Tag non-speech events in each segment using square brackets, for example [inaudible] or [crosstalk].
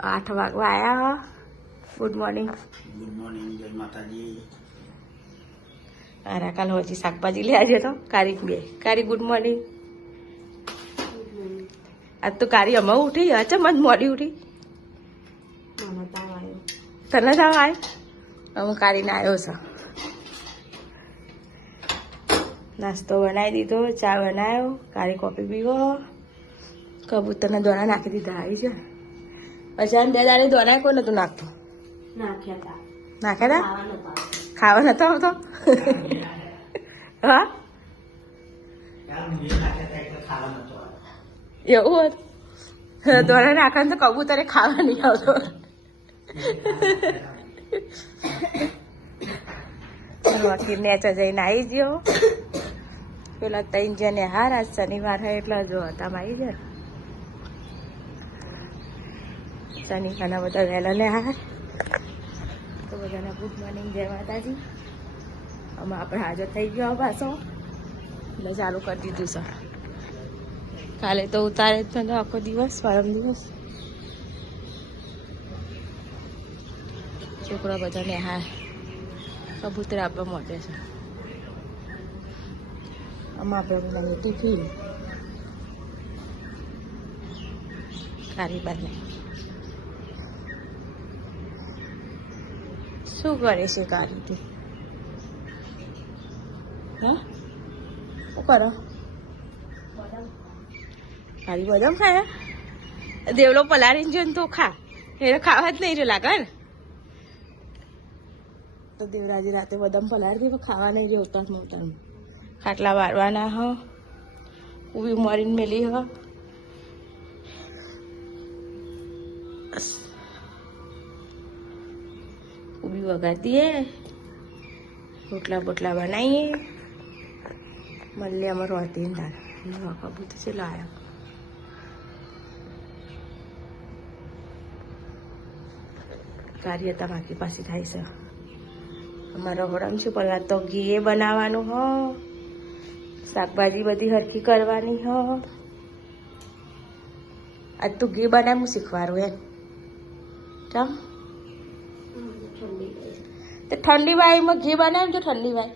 આઠ વાગવા આવ્યા ગુડ મોર્નિંગ ગુડ મોર્નિંગ જય માતાજી. અરે કાલ હજી શાકભાજી લઈ આવજો તો. કારી બે. કારી ગુડ મોર્નિંગ આજ તો કારી અમા ઉઠી અચ્છા મત મોડી ઉઠી. તને જાવ આય? હું કારીને આવ્યો છું. નાસ્તો બનાવી દીધો ચા બનાવ્યો કારી કોફી પીવો. કબૂતરના દોણા નાખી દીધા આવી છે. પછી આને દાડે દોણા કોઈ નતું નાખતો? નાખ્યા હતા ખાવા નતો આવતો હા? એવું હતું? દોરા નાખવાનું તો કબૂતરે ખાવા નહીં આવતો. વકીલ નેચર જઈને આવી ગયો. પેલા ત્રણ જણે હાર આજ શનિવાર હોય એટલે જો તમારી આવી જાય શનિવારના બધા વહેલા ને હાર તો બધાને ગુડ મોર્નિંગ જય માતાજી. અમે આપણે હાજર થઈ ગયો પાછો. એટલે ચાલુ કરી દીધું સર કાલે તો ઉતારે જ નતો આખો દિવસ, પરમ દિવસ. છોકરા બધાને હા, કબૂતર આપવા મોટે છે. આમાં આપણે બનાવીએ ટિફિન. કારી બાને શું કરે છે કારી તું? હા? શું કરો? કારી બદામ ખાયા? દેવલો પલાળીને જોઈને તો ખા. એને ખાવા જ નહીં લાગે ને? તો દેવરાજી રાતે બદામ પલાળી દે ખાવા નહીં રહ્યો ઉતાર ઉતાર ખાટલા વાળવાના હ ઊભી મરીને મેલી હ. વગાડી દઈએ રોટલા બોટલા બનાવીએ. મળીએ અમારો હતી નવા કબૂતર છે લાયા કાર્ય બાકી પાસે થાય છે. અમારો હોરમ છે, પહેલાં તો ઘી બનાવવાનું હો. શાકભાજી બધી હરખી કરવાની હો. આજ તું ઘી બનાવવું શીખવાડું એમ. ચમ? તો ઠંડી વાયમાં ઘી બનાવ્યું તો ઠંડી વાય.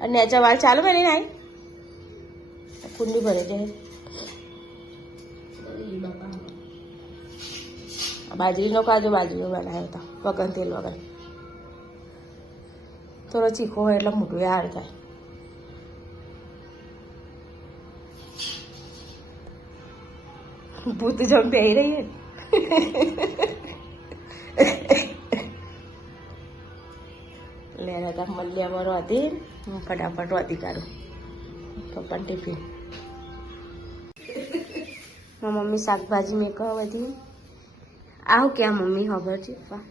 અને જવાલ ચાલુ મેલી નાઈ કુંડી ભરે છે બાજરીનો કાજુ બાજરીનો બનાવ્યો હતો, વગર તેલ વગર. થોડો ચીખો હોય એટલે મોટું યાર થાય. ભૂત જમ પહેરી રહી ને હતા મલ્યામાં રોતી હું ફટાફટ રોતી કાઢું. પપ્પા ટિફિન. મારી મમ્મી શાકભાજી મેં કહો બધી આવું ક્યાં મમ્મી ખબર છે પપ્પા?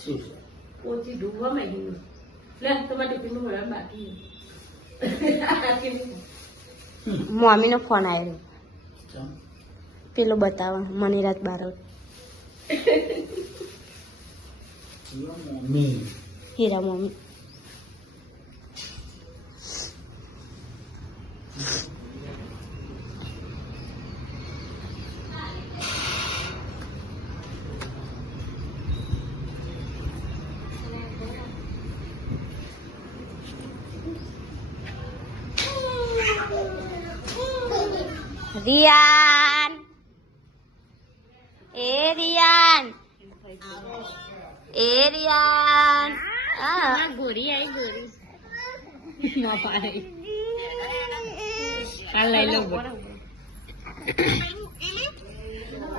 શું છે? ડૂબવા લે તમારે બાકી મમ્મીનો ફોન આવ્યો પેલો પેલો મને મનીરાત બાર મમ્મી હીરા મમ્મી રિયાન એ રિયાન એ રિયાન આ ગોરી આઈ ગોરી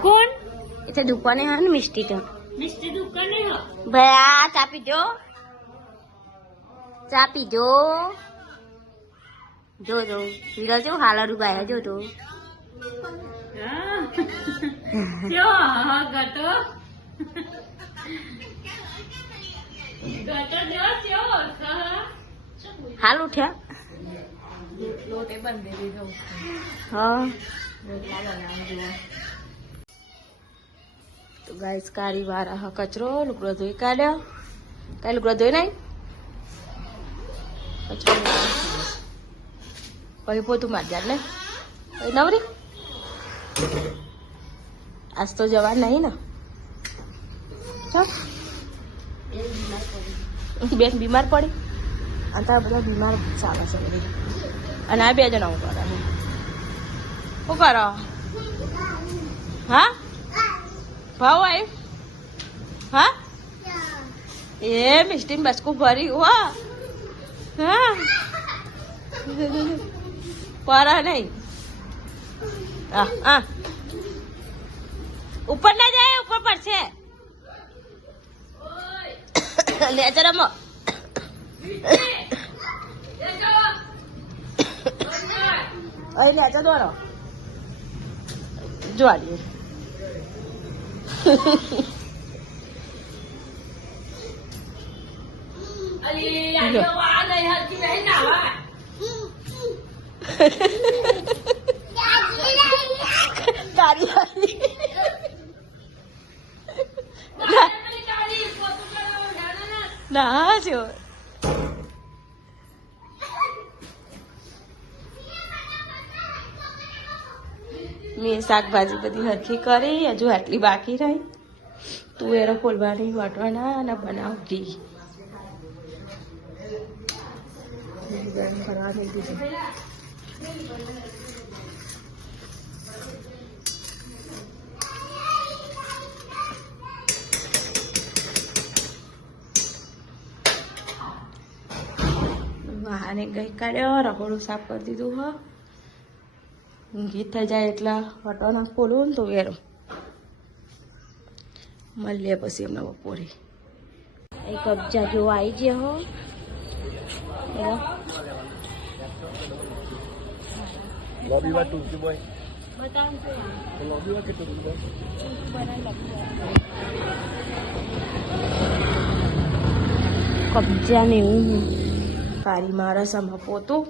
કોણ? એટલે દુકાને હા ને મિસ્ટી તો. મિસ્ટી દુકાને ભાઈ આ ચા પીજો ચા પીજો જો જો હીરો જો હાલા ગાય જો તો હાલ ઉઠ્યા? તો ગાઈસ કાળી હા કચરો, લુગડો ધોઈ કાઢ્યો. કાંઈ લુગડો ધોઈ નાઈ કચરો પછી પોતું માર ને. નવરી? આજ તો જવા નહીં ને. બેન બીમાર પડી? અને તારા બધા બીમાર ચાલે છે. બધી અને આ બે જણા હું કરે શું કરો હા? ભાવ આવી હા? એ મિસ્ટીન બસકું ભરી હો. હા? પરા નહીં. ઉપર ના જાય ઉપર પડશે લે જરા મો અહીં લે જા દોડો જોડી તારી હાલી. ના જો. મેં શાકભાજી બધી હરખી કરી, હજુ આટલી બાકી રહી. તુવેરો ખોલવાની વાટવાના અને બનાવતી. ગરમ કરવા દઈ દીધું. વાહને ગઈકાલે રગોડું સાફ કરી દીધું હ. ઊંઘી થઈ જાય એટલે વટવાના ખોલું ને તો વેરો. મળીએ પછી એમના બપોરે. એ કબજા જો આવી ગયા હો. લોબી વાત ટૂંકી બોય. બતાવું તો લોબી વાત કે બોય? કબજા ને એવું મારા સમા પોતું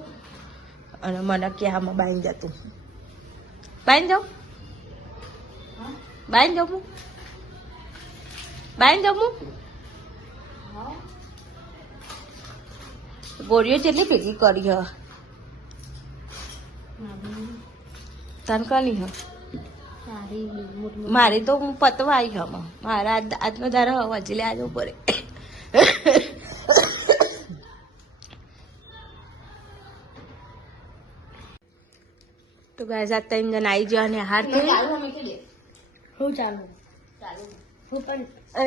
અને મને કે આમાં બાંધી જતું બાંધી જાઉં બાંધી જાઉં હું? બાંધી જાઉં ગોળીઓ જેટલી ભેગી કરી હ. તને કની હ? મારી તો હું પતવા આવી હમ મારા આજ- આજનો દારો લે, આજે પડે તો ગાય સાત ત્રણ જણ આવી ગયા અને હાર થઈ હું ચાલુ? હું પણ એ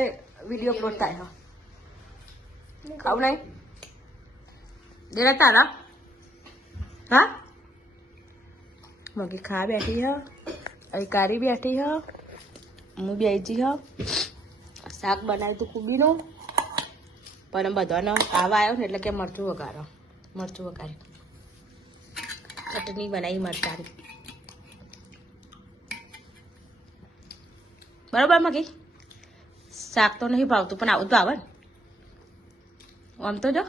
વીડિયો અપલોડ થાય ખાવ ખાવું નહીં? દેરા તારા? હા? મગી ખા બેઠી હ. અહીં કારી બેઠી હ. હું બેજી હ. શાક બનાવ્યું તું કુબીનું. પણ બધાનો તાવ આવ્યો ને એટલે કે મરચું વઘારો. મરચું વઘાર્યું ચટણી બનાવી મરચાની. બરોબર મગી? શાક તો નહીં ભાવતું પણ આવું તો આવે ને. આમ તો જો.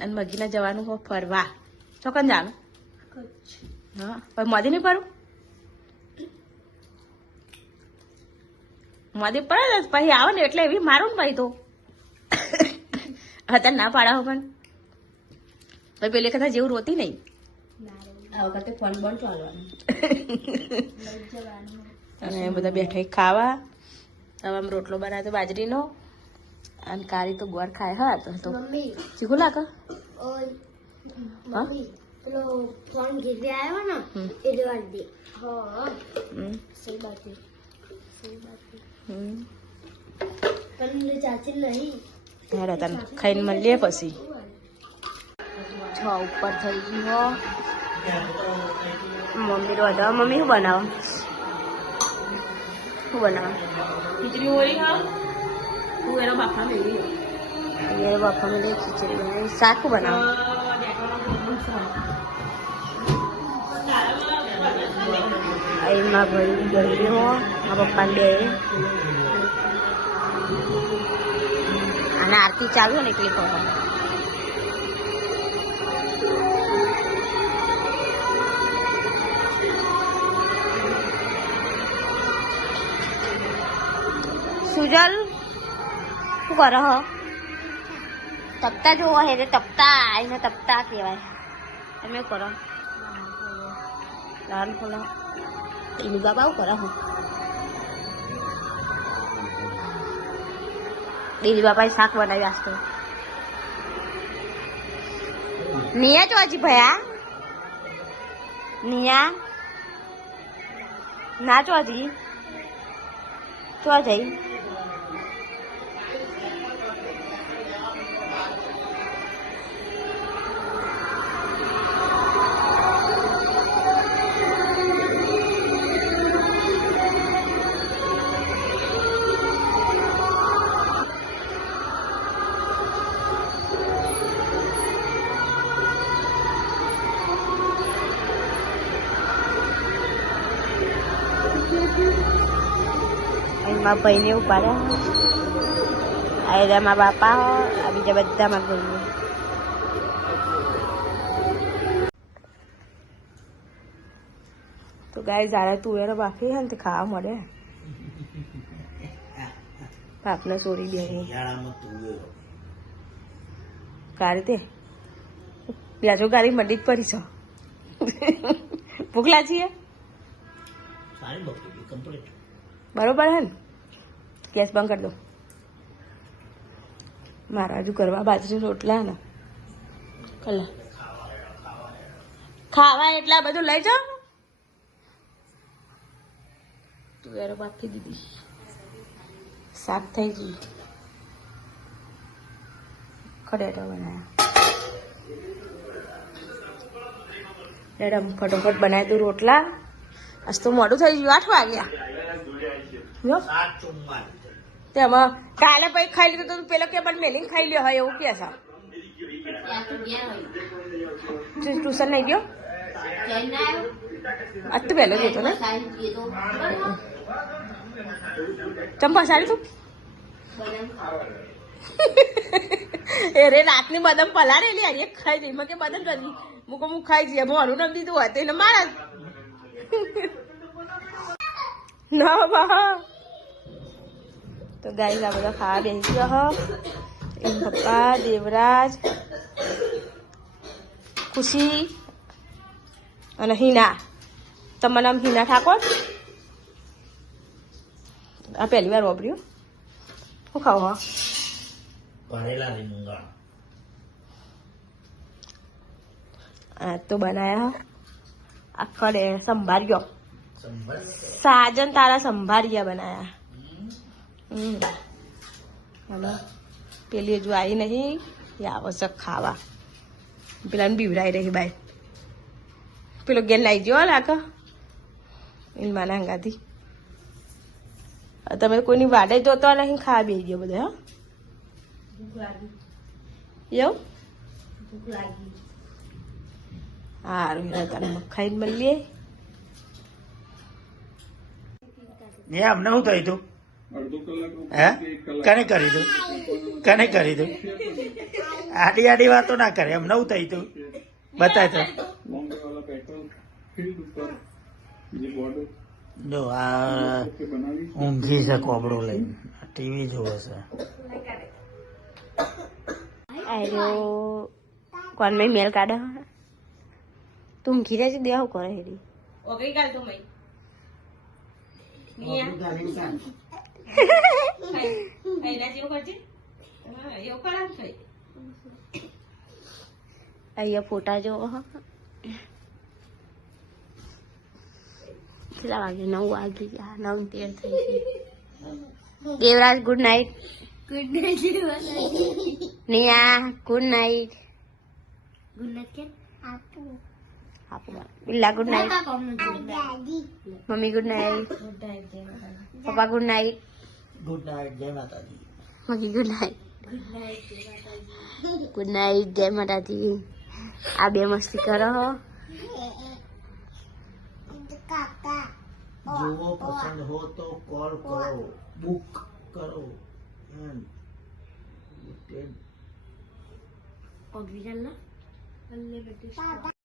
અને મગીને જવાનું હો ફરવા. ચોકન જવાનું હા પણ મોદી નહીં ફરું? મોદી પડે ને પછી આવે ને એટલે એવી મારું ને ભાઈ તો. અત્યારે ના પાડા હો પણ. પેલી કથા જેવું રોતી નહીં. આ વખતે ફોન બંધ ચાલવાનું. [laughs] અને બધા બેઠા ખાવા. હવે આમ રોટલો બનાવ્યો બાજરીનો. અને કારી તો ગોળ ખાય હા તો તો મમ્મી. ચીકુ લાગે પેલો ફોન ઘેરે આવ્યો ને હમ. એ દે. હા સહી બાત સહી બાત હમ. પણ ચાચી નહીં. હેડે તને ખાઈને મળીએ પછી. છ ઉપર થઈ ગયો મમ્મી રોધા મમ્મી શું બનાવો? શું બનાવો. ખીચડી હોળી ખાવ તું એનો બાપા મેળી એ બાપા મેળી ખીચડી બનાવી. શાક બનાવો. એમાં ભાઈ ગઈ હો. મારા પપ્પા બે. અને આરતી ચાલુ ને એટલી ખબર. સુજલ શું કરો હો? તપતા જોવો હે રે તપતા એને તપતા કહેવાય. તમે કરો. લાલ ખોલા. એનું બાબા કરો હો. દીદી બાપાએ શાક બનાવી આજ તો. નિયા જો હજી ભયા? નિયા ના જો હજી. તો જઈ મારા ભાઈને ઉપાડ્યા આ રહ્યા મારા બાપા હો આ બીજા બધા મારા તો ગાય જાડે તુવેરો બાફી હે ને તે ખાવા મળે. બાપને ચોરી દે શિયાળામાં તુવેરો ગાડી તે? બેસો ગાડી મંડી જ પડી છો. ભૂખ લાગી છે બરોબર હે ને? ગેસ બંધ કરી દો. મારા હજુ કરવા બાજરી રોટલા ને. કલા. ખાવા એટલા બધું લઈ જાઓ તુવેરો બાફી દીધી. શાક થઈ ગયું. ખડેટા બનાવ્યા રમ ફટોફટ બનાવી દઉં રોટલા. આજ તો મોડું થઈ ગયું, આઠ વાગ્યા. તેમાં કાલે પછી ખાઈ લીધું તો પેલો કે પણ મેલિંગ ખાઈ લ્યો હોય એવું કે છે. ટ્યુશન નહીં ગયો? આજ તો પહેલો જતો ને? ચંપા સારી તું? એ રે, રાતની બદામ પલાળેલી અરે ખાઈ જઈ. મને બદામ કરી મૂકો, હું ખાઈ જઈએ મોરું નમ દીધું હતું એટલે મારા ના, બા. તો ગાઈ આ બધા ખાવા બેસી ગયો હો. એમ પપ્પા દેવરાજ ખુશી અને હિના. તમારું નામ હિના ઠાકોર? આ પહેલી વાર વાપર્યું. શું ખાવ હા? ભરેલા રીંગણ આ તો બનાયા આખા સંભાર્યો. સંભાર. સાજન તારા સંભાર્યા બનાયા. હમ હલો પેલી હજુ આવી નહીં. એ આવશ્યક ખાવા. પેલા બીવરાઈ રહી બાય પેલો ગેન લાવી ગયો લાગ એની માના હંગાથી. તમે કોઈની વાડે જોતો નહીં ખાવા બેસી ગયો બધા એવું? સારું તને ખાઈને મળીએ અમને શું થયું તું? હે? કને કરી દઉં કને કરી દઉં આડી આડી વાતો ના કરે એમ નવું થઈ તું. બતાય તો. જો આ ઊંઘી છે કોબડો લઈને. ટીવી જોવે છે. આયો કોણ મેં મેલ કાઢે? તું ઘીરે જ દેવ કરે હેરી. ગઈ કાલ તું મઈ અહીંયા ફોટા જો કેટલા વાગે નવ વાગી ગયા નવ તેર થઈ ગઈ Devraj good night good night Niya good night good night કે આપો આપો બિલ્લા ગુડ નાઇટ કાકા કોમ દાદી mummy good night good night papa good night good night જય માતાજી mummy good night good night good night જય માતાજી આ બે મસ્તી કરો જોવો પસંદ હો તો કોલ કરો. બુક કરો. એમ. ઓગળી ચાલ ના અલ્લે બેટી